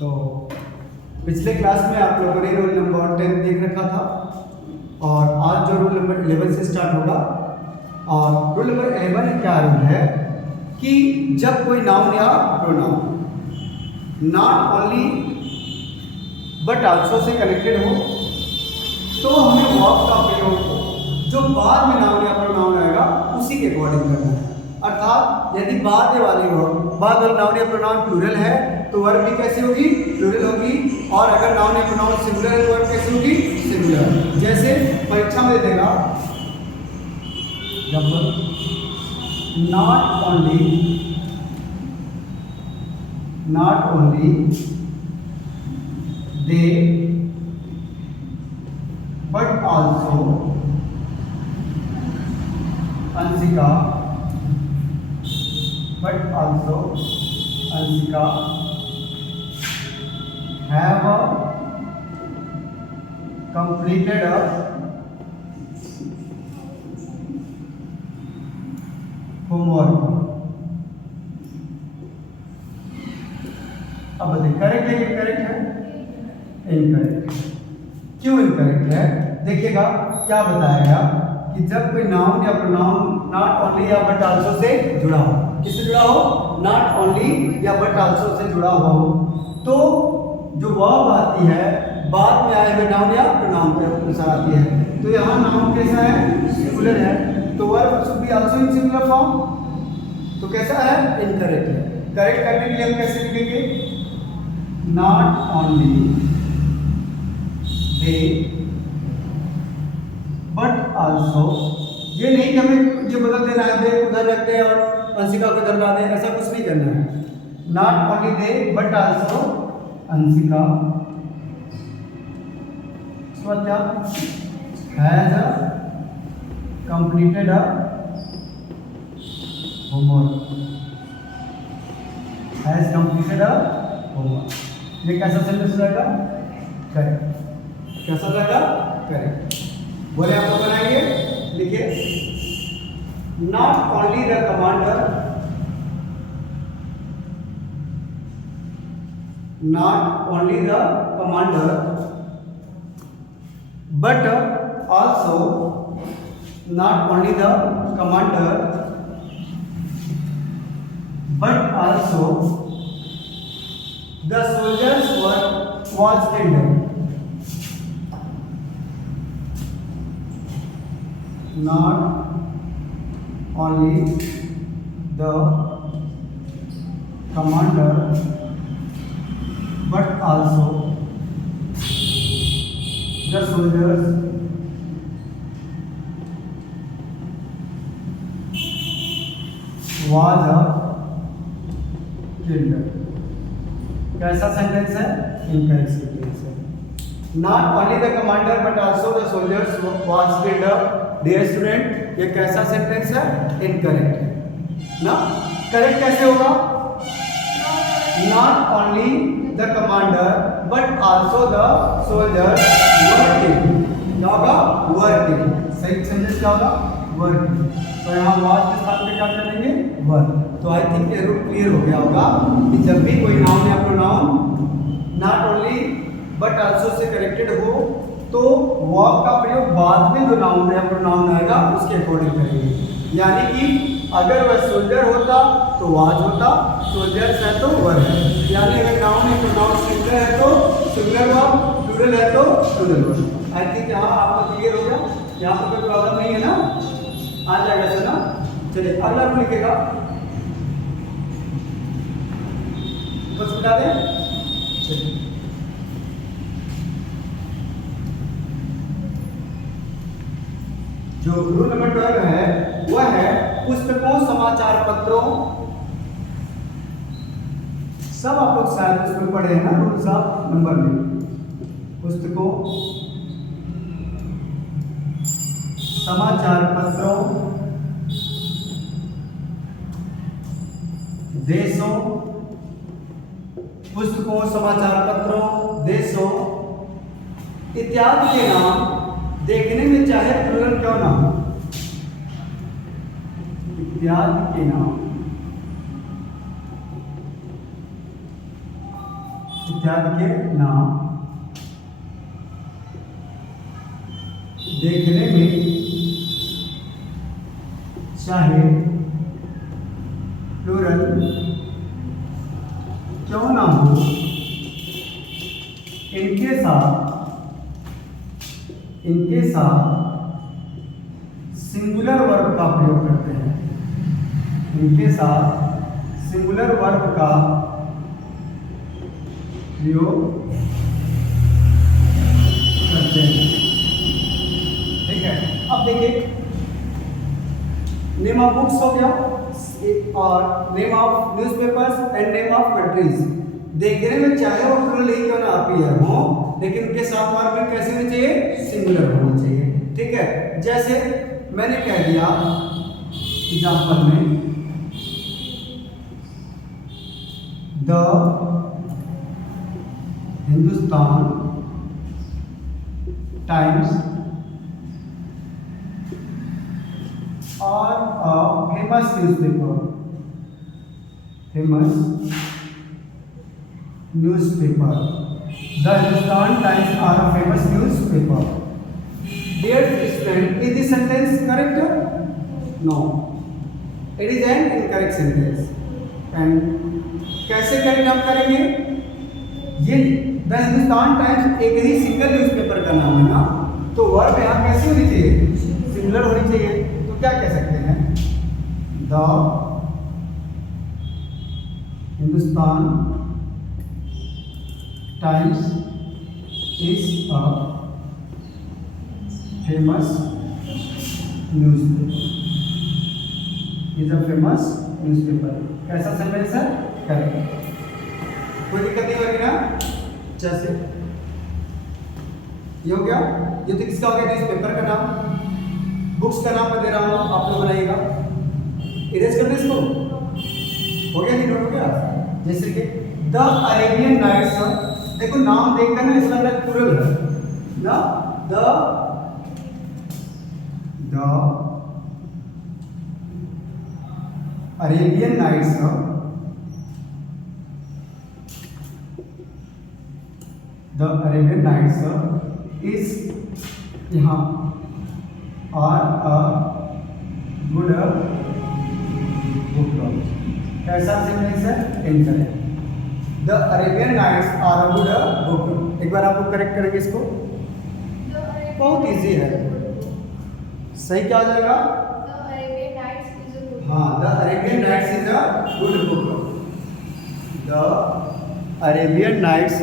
तो पिछले क्लास में आप लोगों ने रोल नंबर 10 देख रखा था और आज जो रोल नंबर 11 से स्टार्ट होगा। और रोल नंबर 11 में क्या रूल है कि जब कोई नाउन या pronoun not only but also say connected हो तो हमें वर्ब का प्रयोग जो बाद में नाउन या प्रोनाउन आएगा उसी के अकॉर्डिंग करना है। अर्थात यदि बाद वाली नाउन या प्रोनाउन प्लूरल है तो वर्ब भी कैसी होगी, प्लूरल होगी। और अगर नाउन या प्रोनाउन सिंगुलर है तो वर्ब कैसी होगी, सिंगुलर। जैसे परीक्षा में दे देगा not only they but also Anshika have completed a homework। अब बताइए करेक्ट है कि करेक्ट है, इनकरेक्ट। क्यों इनकरेक्ट है? देखिएगा क्या बताएगा कि जब कोई नाउन या प्रोनाउन नॉट ओनली या बट आल्सो से जुड़ा हो, किससे जुड़ा हो, नॉट ओनली या बट आल्सो से जुड़ा हुआ हो, तो जो वर्ब आती है बाद में आए हुए नाउन या प्रोनाउन के अनुसार आती है। तो यहाँ नाउन कैसा है, सिंगुलर है, तो verb should be also in singular form. तो कैसा है, इनकरेक्ट है। करेक्ट करने के लिए हम कैसे लिखेंगे, not only they but also. ये नहीं कि हमें ये बदल देना है, दे उधर रख दे और अंशिका को इधर ला दे, ऐसा कुछ नहीं करना है। Not only they but also Anshika क्या has completed homework. Has completed homework, ये कैसा सेंटेंस रहेगा, करेक्ट। कैसा रहेगा, करेक्ट। बोले आप लोग बनाएंगे, लिखिए not only the commander but also not only the commander but also the soldiers was killed। not only the commander but also the soldiers was killed। कैसा सेंटेंस है, इनकरेक्ट सेंटेंस है। Not only the commander but also the soldiers was killed। Dear student, ये कैसा sentence है, incorrect है ना। Correct कैसे होगा, not only the commander but also the soldiers were killed. क्या होगा, वर किल्ड। सही सेंटेंस क्या होगा, वर किल्ड। तो यहाँ वाज के साथ में क्या कर लेंगे, वर। तो आई थिंक ये रूल क्लियर हो गया होगा कि जब भी कोई नाउन या pronoun not only but also say connected हो तो वर्ब का प्रयोग बाद में जो नाउन या प्रोनाउन आएगा उसके अकॉर्डिंग करेंगे। यानी कि अगर वह सोल्जर होता तो वाज होता, सोल्जर्स है तो वर है। यानी अगर नाउन या प्रोनाउन सिंगुलर है तो सिंगुलर वर्ब, प्लूरल है तो प्लूरल वर्ब। आई थिंक यहाँ आपको क्लियर हो गया, यहाँ पर कोई प्रॉब्लम नहीं है ना, आ जाएगा सर ना। चलिए अगला रूल लिखेगा, बस बता दें। चलिए जो रूल नंबर 12 है वह है पुस्तकों, समाचार पत्रों, सब आप लोग शायद उसमें पढ़े हैं ना रूल्स ऑफ नंबर में। पुस्तकों, समाचार पत्रों, देशों, पुस्तकों, समाचार पत्रों, देशों इत्यादि के नाम देखने में चाहे प्लूरल क्यों ना हो, इत्यादि के नाम इत्यादि के नाम देखने में चाहे प्लूरल क्यों ना हो, इनके साथ सिंगुलर वर्ब का प्रयोग करते हैं। इनके साथ सिंगुलर वर्ब का प्रयोग करते हैं। ठीक है, अब देखिए नेम ऑफ बुक्स हो गया और name of newspapers and name of countries. देखने में चाहे वो प्लूरल ही क्यों ना अपीयर हो, लेकिन उनके साथ वर्ब कैसे होनी चाहिए, सिंगुलर होनी चाहिए। ठीक है, जैसे मैंने कह दिया एग्जांपल में द हिंदुस्तान टाइम्स और a famous newspaper, The Hindustan Times are a famous newspaper. Dear student, is this sentence correct? No, it is an incorrect sentence. And कैसे करेक्ट आप करेंगे? ये द हिंदुस्तान टाइम्स एक ही सिंगल न्यूज़पेपर का नाम है ना, तो वर्ब यहाँ कैसी होनी चाहिए, सिंगुलर होनी चाहिए। तो क्या कह सकते हैं, the Hindustan times is a famous newspaper, कैसा सेंटेंस है, करेक्ट। कोई दिक्कत नहीं होगी ना। जैसे ये हो गया, ये तो किसका हो गया, न्यूज़पेपर का नाम। बुक्स का नाम मैं दे रहा हूँ, आप लोग बनाइएगा। इरेज करने इसको, हो गया, नहीं नोट हो गया। जैसे कि द अरेबियन नाइट्स, देखो नाम देखकर ना इसका मतलब प्लूरल है ना, the Arabian nights, the Arabian nights is यहाँ आर अ गुड बुक। कैसा सेंटेंस है, incorrect. The Arabian nights are a good book. एक बार आप लोग करेक्ट करेंगे इसको, बहुत इजी है। सही क्या हो जाएगा, हाँ, the Arabian nights is a good book. The Arabian nights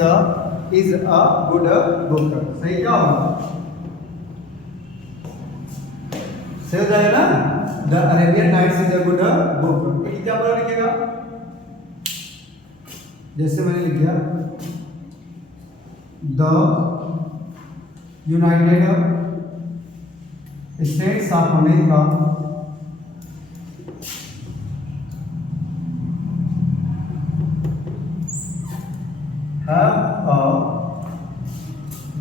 is a good book. सही क्या होगा, सही हो जाएगा ना। The Arabian nights is a good book. एक क्या बोला लिखेगा, जैसे मैंने लिख दिया the United States of America have a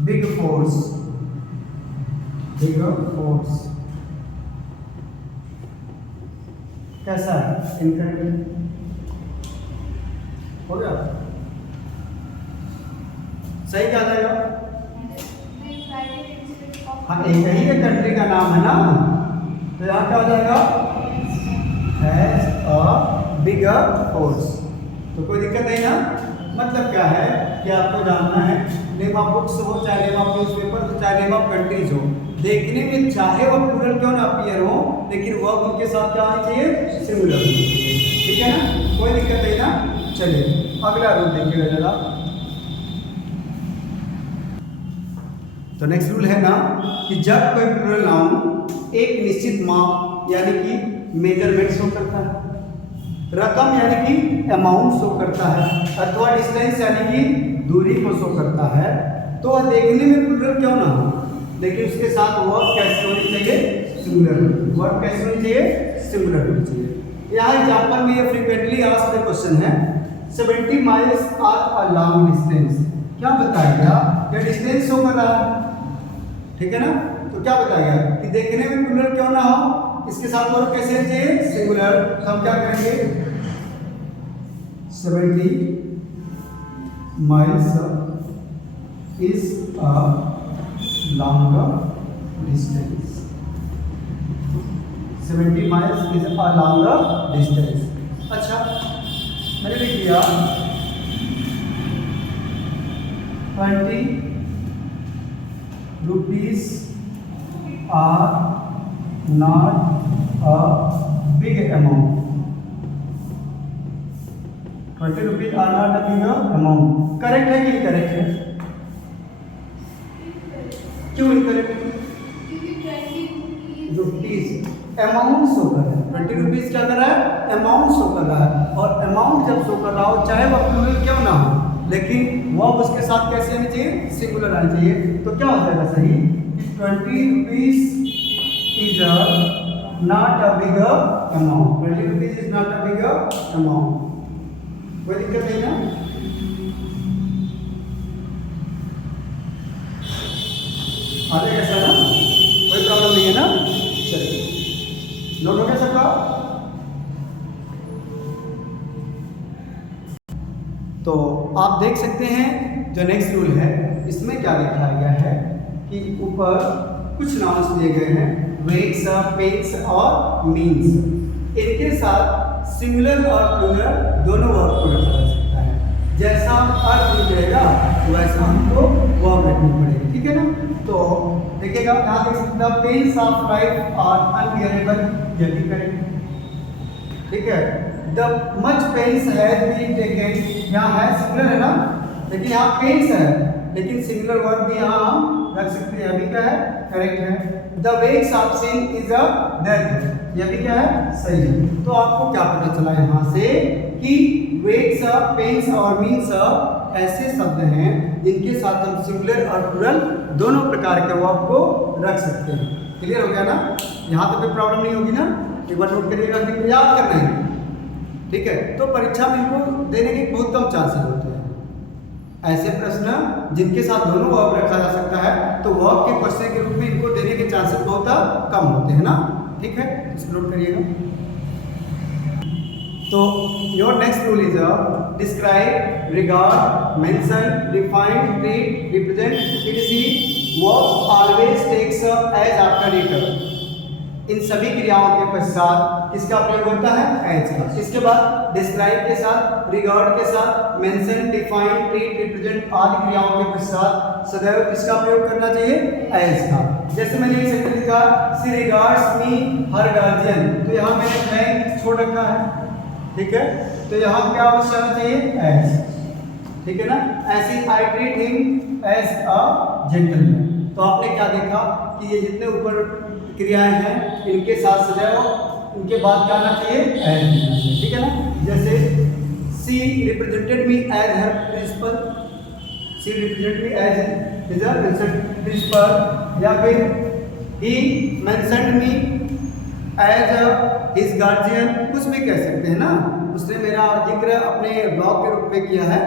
big force, कैसा है, इनकरेक्ट हो गया। सही क्या जाएगा, हाँ, एक ही के कंट्री का नाम है ना, तो यहाँ क्या हो जाएगा, हैज अ बिगर फोर्स। तो कोई दिक्कत नहीं ना। मतलब क्या है कि आपको जानना है, नेम ऑफ बुक्स हो, चाहे नेम ऑफ न्यूज़पेपर हो, चाहे नेम ऑफ कंट्रीज हो, देखने में चाहे वो प्लूरल क्यों ना अपीयर हो, लेकिन वर्ब उनके साथ क्या होनी चाहिए, सिंगुलर होनी चाहिए। ठीक है ना, कोई दिक्कत नहीं ना। चलिए अगला रूल देखिएगा जरा। तो नेक्स्ट रूल है ना कि जब कोई प्लूरल नाउन एक निश्चित माप यानी कि मेजरमेंट शो करता है, रकम यानी कि अमाउंट शो करता है, अथवा डिस्टेंस यानी कि दूरी को शो करता है, तो वह देखने में प्लूरल क्यों ना हो, लेकिन उसके साथ वर्ब कैसे होनी चाहिए, सिंगुलर। वर्ब कैसे होनी चाहिए, सिंगुलर होनी चाहिए। यहाँ एग्जांपल में ये फ्रीक्वेंटली आस्क्ड क्वेश्चन है, 70 miles are a long distance. क्या बताया गया, ये डिस्टेंस शो कर रहा है, ठीक है ना। तो क्या बताया गया कि देखने में प्लूरल क्यों ना हो, इसके साथ वर्ब कैसे होनी चाहिए, सिंगुलर। तो हम क्या करेंगे, 70 miles is a longer distance. 70 miles is a longer distance. अच्छा, मैंने लिख दिया 20 rupees are not a big amount. 20 rupees are not a big amount. Correct है कि इनकरेक्ट है? क्यों इनकरेक्ट? रुपीज अमाउंट शो कर रहा है। 20 रुपीज क्या कर रहा है? अमाउंट शो कर रहा है। और अमाउंट जब शो कर रहा हो, चाहे वह प्लूरल क्यों ना हो, लेकिन वह उसके साथ कैसे आनी चाहिए? सिंगुलर आनी चाहिए। तो क्या हो जाएगा सही? 20 rupees is not a big amount. 20 rupees is not a big amount. कोई दिक्कत नहीं ना? आगे कैसा ना? कोई प्रॉब्लम नहीं है ना? चलिए, नोट हो गया सबका? तो आप देख सकते हैं जो नेक्स्ट रूल है, इसमें क्या दिखाया गया है कि ऊपर कुछ नाउन्स दिए गए हैं, वेट्स, पेन्स और मीन्स। इनके साथ सिंगुलर और प्लूरल दोनों वर्ब को रखा जा सकता है। जैसा अर्थ निकलेगा वैसा हमको वर्ब रखनी पड़ेगी, ठीक है ना? तो देखिएगा, यहाँ देख सकते हैं pains of life are unbearable, ये भी करेंगे, ठीक है? The much pains has been taken, यहाँ है सिंगुलर है ना, लेकिन यहाँ पेन्स है, लेकिन सिंगुलर वर्ब भी यहाँ हम रख सकते हैं। अभी क्या है? करेक्ट है। The wages of sin is a death, ये भी क्या है? सही है। तो आपको क्या पता चला यहाँ से कि वेक्स, पेन्स और मीन्स ऐसे शब्द हैं जिनके साथ हम सिंगुलर और प्लूरल दोनों प्रकार के वर्ब को रख सकते हैं। क्लियर हो गया ना? यहाँ तो कोई प्रॉब्लम नहीं होगी ना? एक बार नोट करिएगा, कि याद करना है, ठीक है? तो परीक्षा में इनको देने के बहुत कम चांसेस होते हैं। ऐसे प्रश्न जिनके साथ दोनों वर्ब रखा जा सकता है, तो वर्ब के क्वेश्चन के रूप में इनको देने के चांसेस बहुत कम होते हैं ना? ठीक है, इसको नोट करिएगा। तो your next rule is describe, regard, mention, define, treat, represent, etc verb always takes as after it. इन सभी क्रियाओं के पश्चात किसका प्रयोग होता है? एज का। इसके बाद डिस्क्राइब के साथ, रिगार्ड के साथ, मेंशन, डिफाइन, ट्रीट, रिप्रेजेंट आदि क्रियाओं के पश्चात सदैव किसका प्रयोग करना चाहिए? एज का। जैसे मैंने एक सेंटेंस लिखा, she regards me her guardian, तो यहाँ मैंने ब्लैंक छोड़ रखा है, ठीक है? तो यहाँ क्या अवश्य आना चाहिए? एज, ठीक है ना? ऐसे I treat him as a gentleman. तो आपने क्या देखा कि ये जितने ऊपर क्रियाएं हैं, इनके साथ सदैव इनके बाद क्या आना चाहिए? एज, ठीक है ना? जैसे she represented me as her principal, she represented me as his principal, या फिर he mentioned me as his guardian, कुछ भी कह सकते हैं ना? उसने मेरा जिक्र अपने ब्लॉग के रूप में किया है।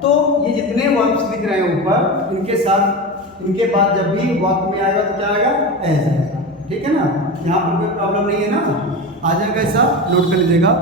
तो ये जितने वर्ब्स दिख रहे हैं ऊपर, इनके साथ इनके बाद जब भी वाक्य में आएगा तो क्या आएगा? एज आएगा, ठीक है ना? यहाँ पर कोई प्रॉब्लम नहीं है ना? आ जाएगा, ऐसा नोट कर लीजिएगा।